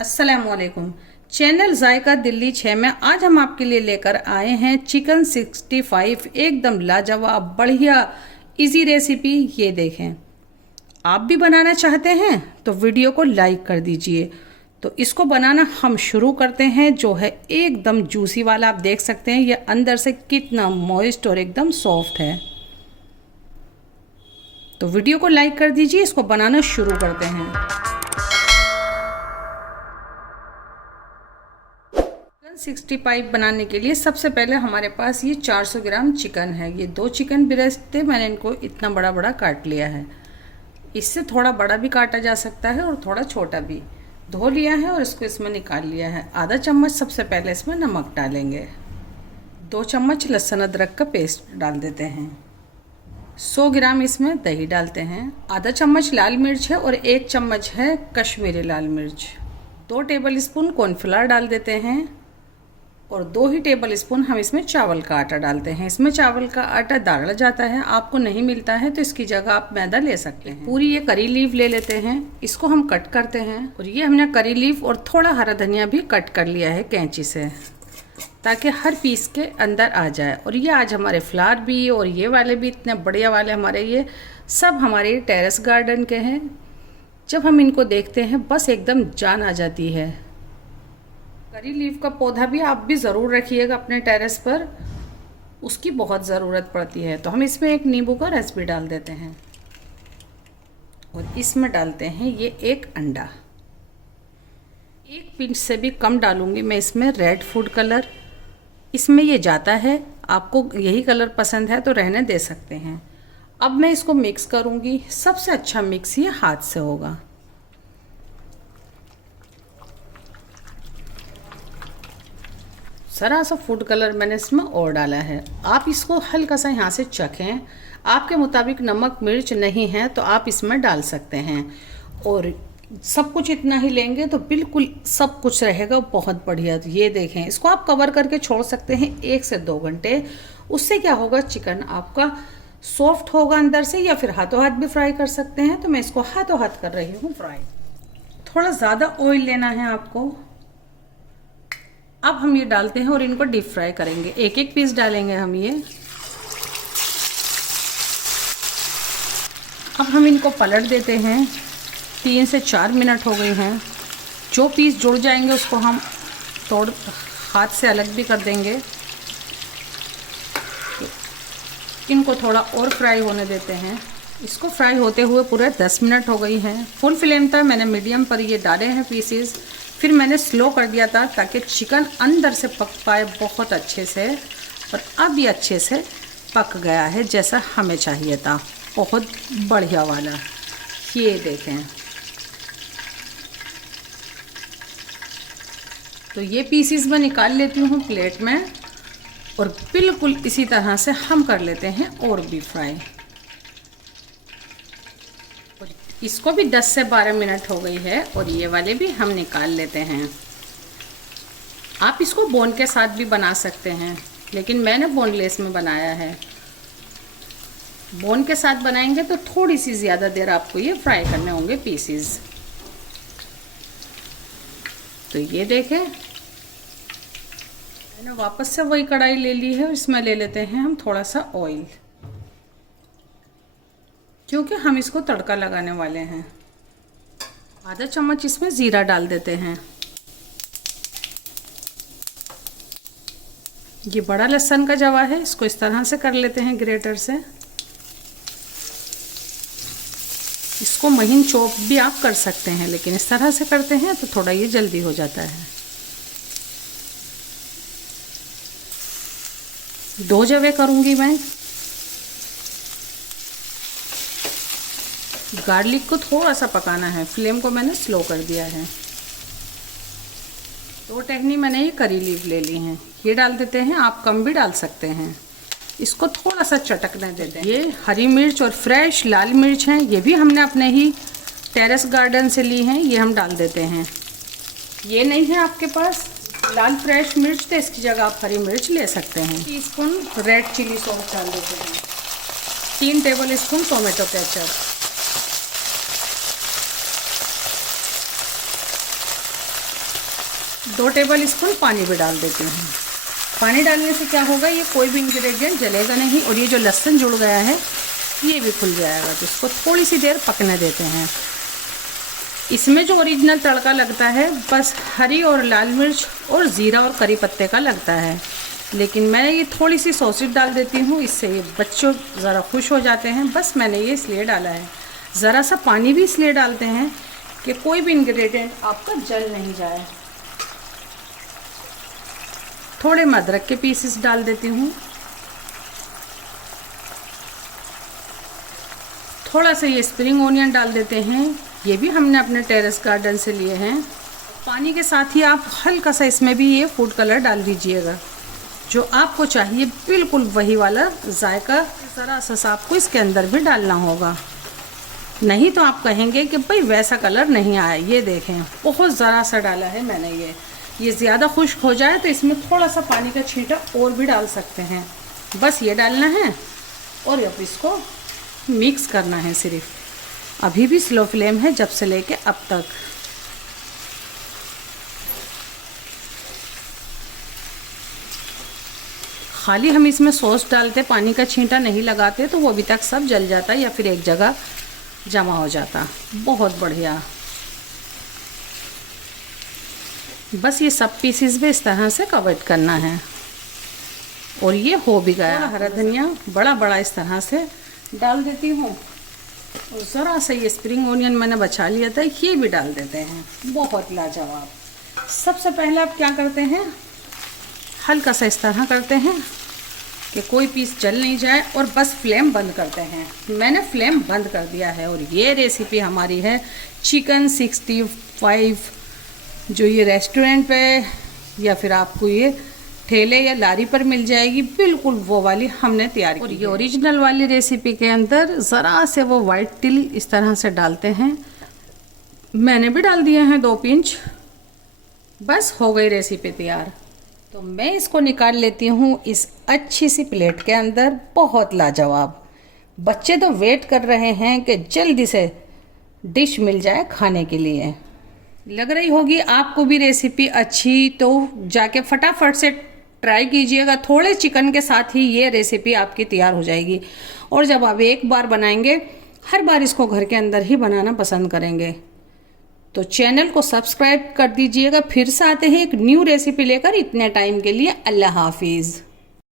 अस्सलामुअलैकुम। चैनल जायका दिल्ली 6 में आज हम आपके लिए लेकर आए हैं चिकन 65। एकदम लाजवाब बढ़िया इजी रेसिपी। ये देखें, आप भी बनाना चाहते हैं तो वीडियो को लाइक कर दीजिए। तो इसको बनाना हम शुरू करते हैं। जो है एकदम जूसी वाला, आप देख सकते हैं ये अंदर से कितना मॉइस्ट और एकदम सॉफ्ट है। तो वीडियो को लाइक कर दीजिए, इसको बनाना शुरू करते हैं। 65 बनाने के लिए सबसे पहले हमारे पास ये 400 ग्राम चिकन है। ये 2 चिकन ब्रेस्ट थे, मैंने इनको इतना बड़ा बड़ा काट लिया है। इससे थोड़ा बड़ा भी काटा जा सकता है और थोड़ा छोटा भी। धो लिया है और इसको इसमें निकाल लिया है। आधा चम्मच सबसे पहले इसमें नमक डालेंगे। 2 चम्मच लहसुन अदरक का पेस्ट डाल देते हैं। 100 ग्राम इसमें दही डालते हैं। आधा चम्मच लाल मिर्च है और 1 चम्मच है कश्मीरी लाल मिर्च। 2 टेबल स्पून कॉर्नफ्लावर डाल देते हैं और 2 ही टेबल स्पून हम इसमें चावल का आटा डालते हैं। इसमें चावल का आटा दाढ़ा जाता है, आपको नहीं मिलता है तो इसकी जगह आप मैदा ले सकते हैं। पूरी ये करी लीफ ले लेते हैं, इसको हम कट करते हैं। और ये हमने करी लीफ और थोड़ा हरा धनिया भी कट कर लिया है कैंची से, ताकि हर पीस के अंदर आ जाए। और ये आज हमारे फ्लावर भी और ये वाले भी इतने बढ़िया वाले हमारे, ये सब हमारे टेरेस गार्डन के हैं। जब हम इनको देखते हैं बस एकदम जान आ जाती है। करी लीफ का पौधा भी आप भी ज़रूर रखिएगा अपने टेरेस पर, उसकी बहुत ज़रूरत पड़ती है। तो हम इसमें एक नींबू का रस भी डाल देते हैं और इसमें डालते हैं ये 1 अंडा। 1 पिंच से भी कम डालूंगी मैं इसमें रेड फूड कलर। इसमें ये जाता है, आपको यही कलर पसंद है तो रहने दे सकते हैं। अब मैं इसको मिक्स करूंगी। सबसे अच्छा मिक्स ये हाथ से होगा। ज़रा सा फूड कलर मैंने इसमें और डाला है। आप इसको हल्का सा यहाँ से चखें, आपके मुताबिक नमक मिर्च नहीं है तो आप इसमें डाल सकते हैं। और सब कुछ इतना ही लेंगे तो बिल्कुल सब कुछ रहेगा बहुत बढ़िया। तो ये देखें, इसको आप कवर करके छोड़ सकते हैं 1 से 2 घंटे। उससे क्या होगा, चिकन आपका सॉफ्ट होगा अंदर से। या फिर हाथों हाथ भी फ्राई कर सकते हैं, तो मैं इसको हाथों हाथ कर रही हूँ फ्राई। थोड़ा ज़्यादा ऑयल लेना है आपको। अब हम ये डालते हैं और इनको डीप फ्राई करेंगे। 1-1 पीस डालेंगे हम ये। अब हम इनको पलट देते हैं। 3 से 4 मिनट हो गए हैं। जो पीस जुड़ जाएंगे उसको हम तोड़ हाथ से अलग भी कर देंगे। इनको थोड़ा और फ्राई होने देते हैं। इसको फ्राई होते हुए पूरे 10 मिनट हो गई हैं। फुल फ्लेम था, मैंने मीडियम पर ये डाले हैं पीसेस। फिर मैंने स्लो कर दिया था ताकि चिकन अंदर से पक पाए बहुत अच्छे से। और अब ये अच्छे से पक गया है जैसा हमें चाहिए था, बहुत बढ़िया वाला। ये देखें, तो ये पीसेस मैं निकाल लेती हूँ प्लेट में। और बिल्कुल इसी तरह से हम कर लेते हैं और भी फ्राई। इसको भी 10 से 12 मिनट हो गई है और ये वाले भी हम निकाल लेते हैं। आप इसको बोन के साथ भी बना सकते हैं, लेकिन मैंने बोनलेस में बनाया है। बोन के साथ बनाएंगे तो थोड़ी सी ज़्यादा देर आपको ये फ्राई करने होंगे पीसेस। तो ये देखें, मैंने वापस से वही कढ़ाई ले ली है। इसमें ले लेते हैं हम थोड़ा सा ऑयल, क्योंकि हम इसको तड़का लगाने वाले हैं। आधा चम्मच इसमें ज़ीरा डाल देते हैं। ये बड़ा लहसुन का जवा है, इसको इस तरह से कर लेते हैं ग्रेटर से। इसको महीन चॉप भी आप कर सकते हैं, लेकिन इस तरह से करते हैं तो थोड़ा ये जल्दी हो जाता है। 2 जवे करूँगी मैं। गार्लिक को थोड़ा सा पकाना है, फ्लेम को मैंने स्लो कर दिया है। 2 टहनी मैंने ये करी लीफ ले ली हैं, ये डाल देते हैं। आप कम भी डाल सकते हैं। इसको थोड़ा सा चटकने देते हैं। ये हरी मिर्च और फ्रेश लाल मिर्च हैं, ये भी हमने अपने ही टेरेस गार्डन से ली हैं, ये हम डाल देते हैं। ये नहीं है आपके पास लाल फ्रेश मिर्च तो इसकी जगह आप हरी मिर्च ले सकते हैं। टीस्पून रेड चिली सॉस डाल देते हैं। 3 table spoon tomato ketchup. 2 table spoon पानी भी डाल देती हूँ। पानी डालने से क्या होगा, ये कोई भी इंग्रेडिएंट जलेगा नहीं और ये जो लहसुन जुड़ गया है ये भी खुल जाएगा। तो इसको थोड़ी सी देर पकने देते हैं। इसमें जो ओरिजिनल तड़का लगता है बस हरी और लाल मिर्च और ज़ीरा और करी पत्ते का लगता है, लेकिन मैं ये थोड़ी सी सॉसेज डाल देती हूँ, इससे ये बच्चों ज़रा खुश हो जाते हैं। बस मैंने ये इसलिए डाला है। ज़रा सा पानी भी इसलिए डालते हैं कि कोई भी इंग्रेडिएंट आपका जल नहीं जाए। थोड़े मैं अदरक के पीसेस डाल देती हूँ। थोड़ा सा ये स्प्रिंग ओनियन डाल देते हैं, ये भी हमने अपने टेरेस गार्डन से लिए हैं। पानी के साथ ही आप हल्का सा इसमें भी ये फूड कलर डाल दीजिएगा, जो आपको चाहिए बिल्कुल वही वाला जायका ज़रा सा आपको इसके अंदर भी डालना होगा, नहीं तो आप कहेंगे कि भाई वैसा कलर नहीं आया। ये देखें बहुत ज़रा सा डाला है मैंने। ये ज़्यादा खुश्क हो जाए तो इसमें थोड़ा सा पानी का छींटा और भी डाल सकते हैं। बस ये डालना है और अब इसको मिक्स करना है सिर्फ। अभी भी स्लो फ्लेम है जब से लेके अब तक। खाली हम इसमें सॉस डालते, पानी का छींटा नहीं लगाते, तो वो अभी तक सब जल जाता या फिर एक जगह जमा हो जाता। बहुत बढ़िया। बस ये सब पीसेस भी इस तरह से कवर करना है और ये हो भी गया। हरा धनिया बड़ा बड़ा इस तरह से डाल देती हूँ और ज़रा सा ये स्प्रिंग ओनियन मैंने बचा लिया था, ये भी डाल देते हैं। बहुत लाजवाब। सबसे पहले आप क्या करते हैं, हल्का सा इस तरह करते हैं कि कोई पीस जल नहीं जाए और बस फ्लेम बंद करते हैं। मैंने फ्लेम बंद कर दिया है और ये रेसिपी हमारी है चिकन 65, जो ये रेस्टोरेंट पे या फिर आपको ये ठेले या लारी पर मिल जाएगी, बिल्कुल वो वाली हमने तैयार की। और ये ओरिजिनल वाली रेसिपी के अंदर ज़रा से वो वाइट तिल इस तरह से डालते हैं। मैंने भी डाल दिए हैं 2 पिंच। बस हो गई रेसिपी तैयार। तो मैं इसको निकाल लेती हूँ इस अच्छी सी प्लेट के अंदर। बहुत लाजवाब। बच्चे तो वेट कर रहे हैं कि जल्दी से डिश मिल जाए खाने के लिए। लग रही होगी आपको भी रेसिपी अच्छी, तो जाके फटाफट से ट्राई कीजिएगा। थोड़े चिकन के साथ ही ये रेसिपी आपकी तैयार हो जाएगी और जब आप एक बार बनाएंगे हर बार इसको घर के अंदर ही बनाना पसंद करेंगे। तो चैनल को सब्सक्राइब कर दीजिएगा। फिर से आते हैं एक न्यू रेसिपी लेकर। इतने टाइम के लिए अल्लाह हाफिज़।